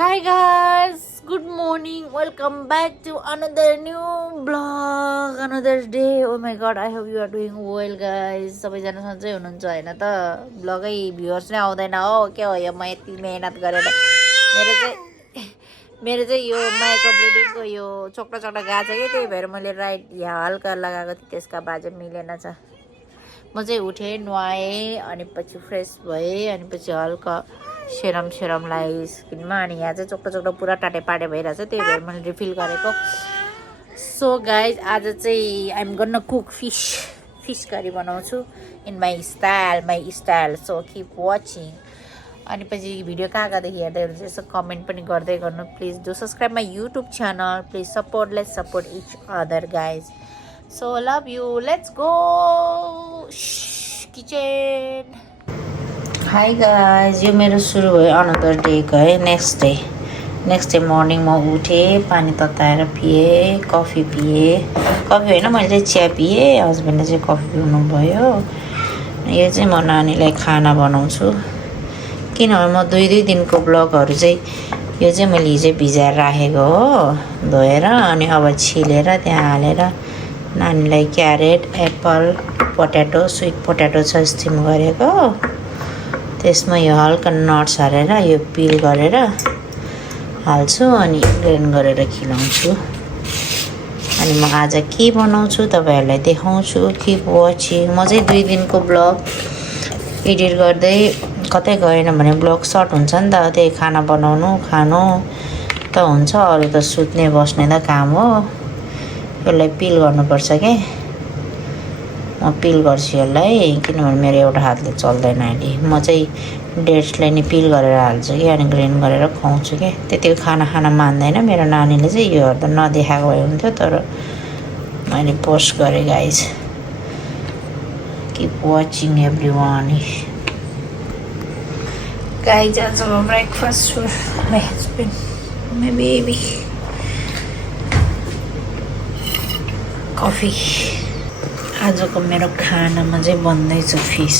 Hi guys, good morning. Welcome back to another new vlog, another day. Oh my god, I hope you are doing well guys. सबैजना सन्चै हुनुहुन्छ हैन त? ब्लगै viewers नै आउँदैन हो के हो यो, म यति मेहनत गरेर मेरो चाहिँ यो माइक्रो ब्लिडिङको यो चोक्टा चोक्टा गएको छ कि, त्यही भएर मैले राइट यहाँ हल्का लगाएको थिएँ, त्यसका बाद चाहिँ मिलेन छ। म चाहिँ उठेँ, नुहाएँ, अनि पछि फ्रेस भएँ, अनि पछि हल्का सेरम लगाएँ स्किनमा। अनि यहाँ चाहिँ चोक्टा चोक्टा पुरा टाटे पाटे भइरहेछ, त्यही भएर मैले रिफिल गरेको। सो गाइज आज चाहिँ आइएम गन्न कुक फिस करी बनाउँछु in my style. So keep watching. अनि पछि भिडियो कहाँदेखि हेर्दै हुनुहुन्छ यसो कमेन्ट पनि गर्दै गर्नु। Please do subscribe my YouTube channel. Please let's support each other guys. So love you, let's go kitchen. Hi guys, यो मेरो सुरु भयो अनदर डेको है, नेक्स्ट डे मर्निङ म उठेँ, पानी तताएर पिएँ, कफी होइन, मैले चाहिँ चिया पिएँ, हस्बेन्डले चाहिँ कफी पिउनु भयो। यो चाहिँ म नानीलाई खाना बनाउँछु, किनभने म 2 दिनको ब्लगहरू चाहिँ यो चाहिँ मैले हिजो भिजाएर राखेको हो धोएर, अनि अब छिलेर त्यहाँ हालेर नानीलाई carrot, Apple, potato, sweet potato छ स्टिम गरेको, त्यसमा यो हल्का नट्स हालेर यो पिल गरेर हाल्छु अनि ग्राइन्ड गरेर खिलाउँछु। अनि म आज के बनाउँछु तपाईँहरूलाई देखाउँछु। Keep watching. म चाहिँ 2 दिनको ब्लग एडिट गर्दै कतै गएन भने ब्लग सर्ट हुन्छ नि त, त्यही खाना बनाउनु खानु त हुन्छ, अरू त सुत्ने बस्ने त काम हो। यसलाई पिल गर्नुपर्छ के, म पिल गर्छु यसलाई, किनभने मेरो एउटा हातले चल्दैन अहिले। म चाहिँ डेट्सलाई नि पिल गरेर हाल्छु कि, अनि ग्राइन्ड गरेर खुवाउँछु कि। त्यतिको खाना मान्दैन मेरो नानीले चाहिँ, योहरू त नदेखाएको भए हुन्थ्यो, तर मैले पोस्ट गरेँ guys. Keep watching everyone. Guys आज म breakfast for my husband, my baby, coffee. आजको मेरो खानामा चाहिँ बन्दैछ फिस।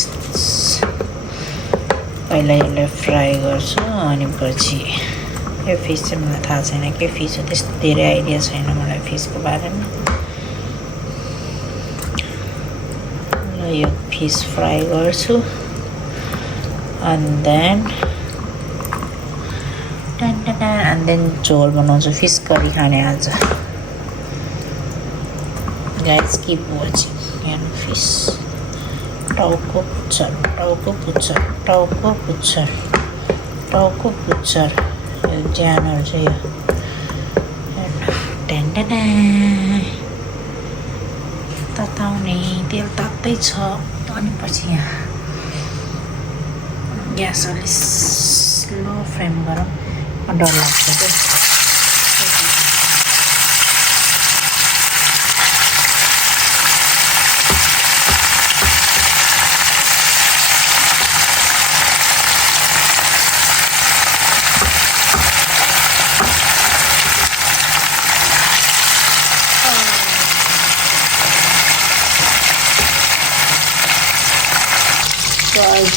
पहिला यसलाई फ्राई गर्छु, अनि पछि यो फिस चाहिँ मलाई थाहा छैन के फिस हो, त्यस्तो धेरै आइडिया छैन मलाई फिसको बारेमा। ल यो फिस फ्राई गर्छु, and then झोल बनाउँछु, फिस करी खाने आज। Guys keep watching. यहाँ फिस टाउको पुच्छर यो ज्यानहरू चाहिँ यो तताउने तेल तात्दै छ। अनि पछि यहाँ ग्यास अलि स्लो फ्लेम गरौँ, डर लाग्छ क्या।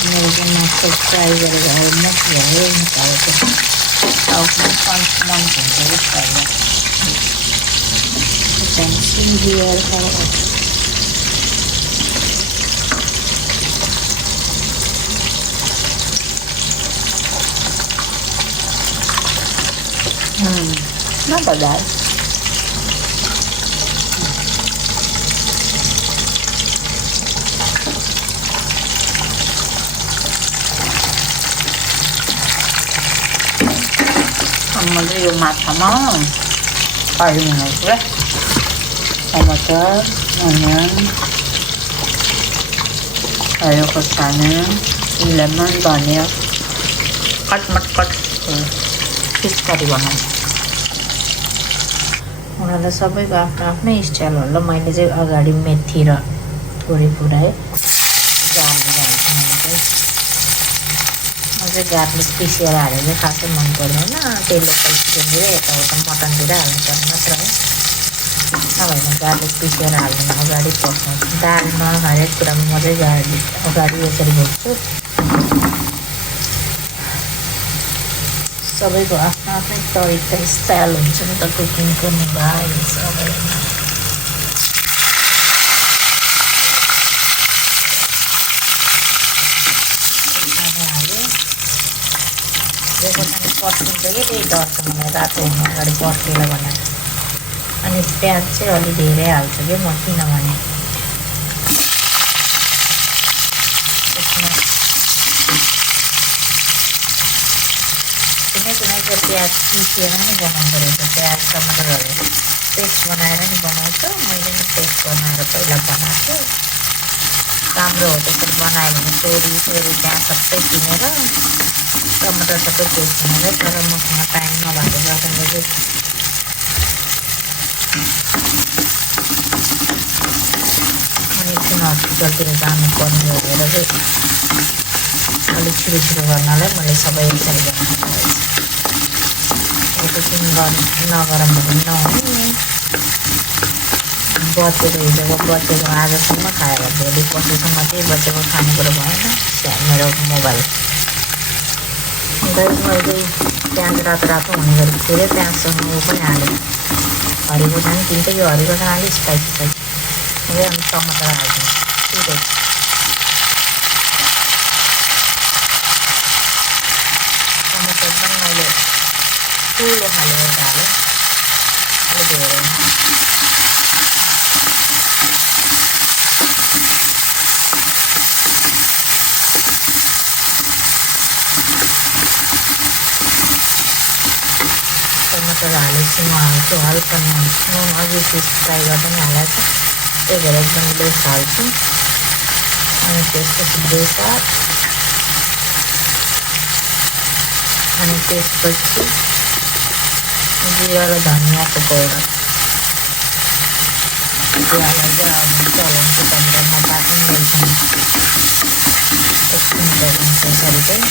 मेरो चाहिँ माछा फ्राई गरेर अलमोस्ट भयो, निकालेको टाउको मन हुन्छ कि फ्राई not bad. मैले यो माछामा हाल्दिनु पुरा टमाटर, अनियन, हरियो खोर्सानी, लेमन, धनिया कट फिस करी बनाउँछु। उनीहरूलाई सबैको आफ्नो आफ्नै स्टाइल होला। मैले चाहिँ अगाडि मेथी र थोरै पुऱ्याएँ, गार्लिक पिसेर हालेर चाहिँ खासै मन पर्दैन, त्यही लोकल चिकनतिर यताउता मटनतिर हाल्नुपर्ने मात्र है, नभए गार्लिक पिसेर हाल्दैन, अगाडि पकाउँछु। दालमा हरेक कुरामा म चाहिँ गार्लिक अगाडि यसरी भुट्छु। सबैको आफ्नो आफ्नै तरिका स्टाइल हुन्छ नि त कुकिङको नि भाइ सबैमा पट्किन्छ कि त्यही डर छ मलाई रातो हुनु अगाडि पट्केर भनेर अनि प्याज चाहिँ अलि धेरै हाल्छु कि म किनभने कुनै प्याज पिसेर नि बनाउँदो रहेछ प्याज टमाटरहरू पेस्ट बनाएर नि बनाउँछ मैले नि पेस्ट बनाएर पहिला बनाएको राम्रो हो त्यसरी बनायो भने तोरी प्याज सबै किनेर टमाटर सबै पेस्ट बनाएर तर मसँग टाइम नभएको कारणले चाहिँ एकछिन हस्पिटलतिर जानुपर्ने हेरेर चाहिँ अलिक छिटो गर्नलाई मैले सबै यसरी बनाएको एकछिन नगरम भने नहुने बचेको हिजोको बचेको आजसम्म खायो भोलि पर्सिसम्म त्यही बचेको खानेकुरो भएन मेरो मोबाइल मैले प्याज रातो हुने गरी धेरै प्याजसँग ऊ पनि हालेँ हरिको खाने किन्छ यो हरिको खाना अलिक स्पाइसी अनि टमाटर हाल्छौँ ठिकै टमाटर पनि मैले ठुलो खाले एउटा हालेँ अलिक धेरै टमाटर हालेपछि म हाल्छु हल्का नुन अझै फिस फ्राई गर्दा पनि हालेको त्यही भएर एकदम लेस हाल्छु अनि त्यसपछि बेसार अनि त्यसपछि जिरा र धनियाँको पाउडर चियालाई चाहिँ चलाउँछु त्यहाँनिर नपाक्ने रहेछ एकछिन चलाउँछु यसरी चाहिँ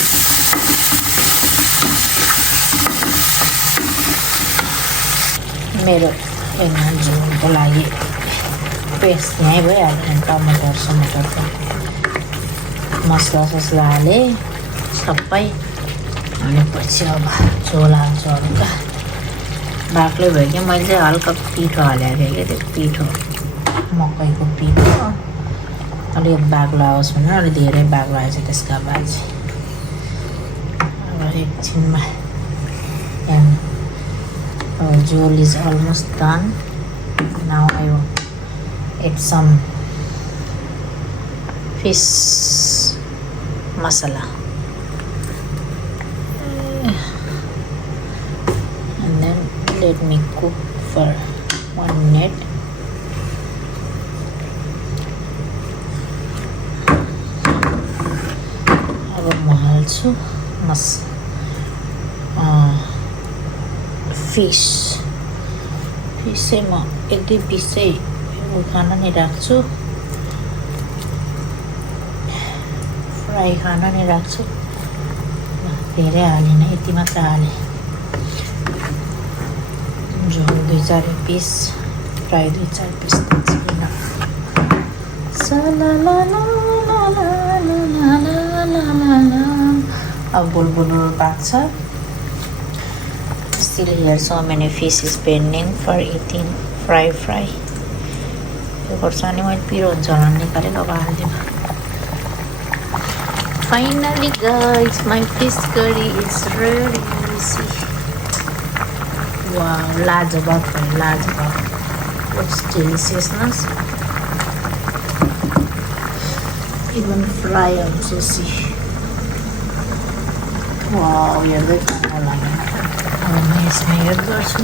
मेरो झोलको लागि पेस्ट यहीँ भइहाल्यो टमाटर समटरको मसला हालेँ सबै अनि पछि अब झोल हाल्छु हल्का बाक्लै भयो कि मैले चाहिँ हल्का पिठो हालेको थिएँ कि त्यो पिठो मकैको पिठो अलिक बाक्लो आओस् भनेर अलिक धेरै बाक्लो आएछ त्यसका बाद चाहिँ अब एकछिनमा झोल is almost done. Now I will add some fish masala and then let me cook for 1 minute. अब म हाल्छु फिस चाहिँ म 1-2 पिस चाहिँ खान नि राख्छु फ्राई खान नि राख्छु धेरै हालेन यति मात्र हालेँ झोल 2-4 पिस फ्राई 2-4 पिस अब बुलबुल पाक्छ still here so many fish is pending for eating fry यो खोर्सानी मैले पिरो हुन्छ होला निकालेर अब हालिदिउँ finally guys my fish curry is ready wow लाजवाब looks deliciousness even fry also see wow हेर्दै खानु लाग्यो अब म यसमा एड गर्छु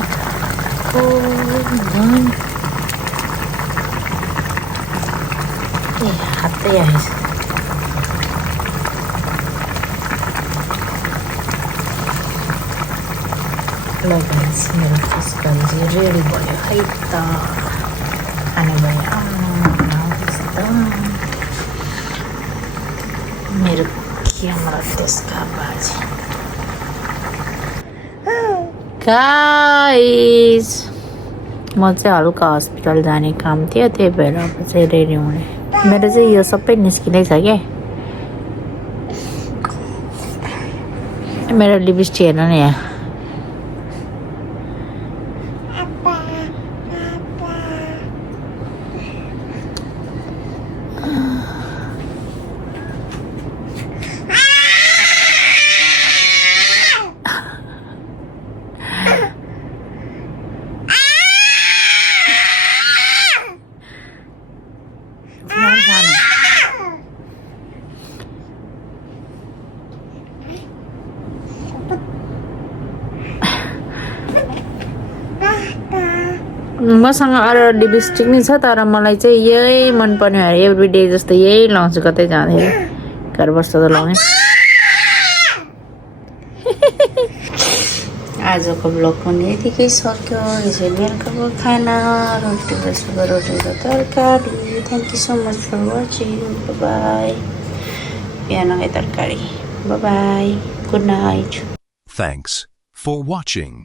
हातै आएछ ल गाइस मेरो फिस करी चाहिँ रेडी भयो है त खाने भयो मेरो क्यामेरा त्यसका बाजी गाइस म चाहिँ हल्का हस्पिटल जाने काम थियो त्यही भएर अब चाहिँ रेडी हुने मेरो चाहिँ यो सबै निस्किँदै छ क्या मेरो लिपस्टिक हेर्नु न यहाँ मसँग अरू लिपस्टिक नि छ तर मलाई चाहिँ यही मनपर्ने भएर एभ्रिडे जस्तो यही लाउँछु कतै जाँदाखेरि घर बस्दा त लाउने आजको ब्लग पनि यतिकै सक्यो यसै बेलुकाको खाना रोटी र तरकारी thank you so much for watching bye बिहानकै तरकारी bye good night Thanks for watching.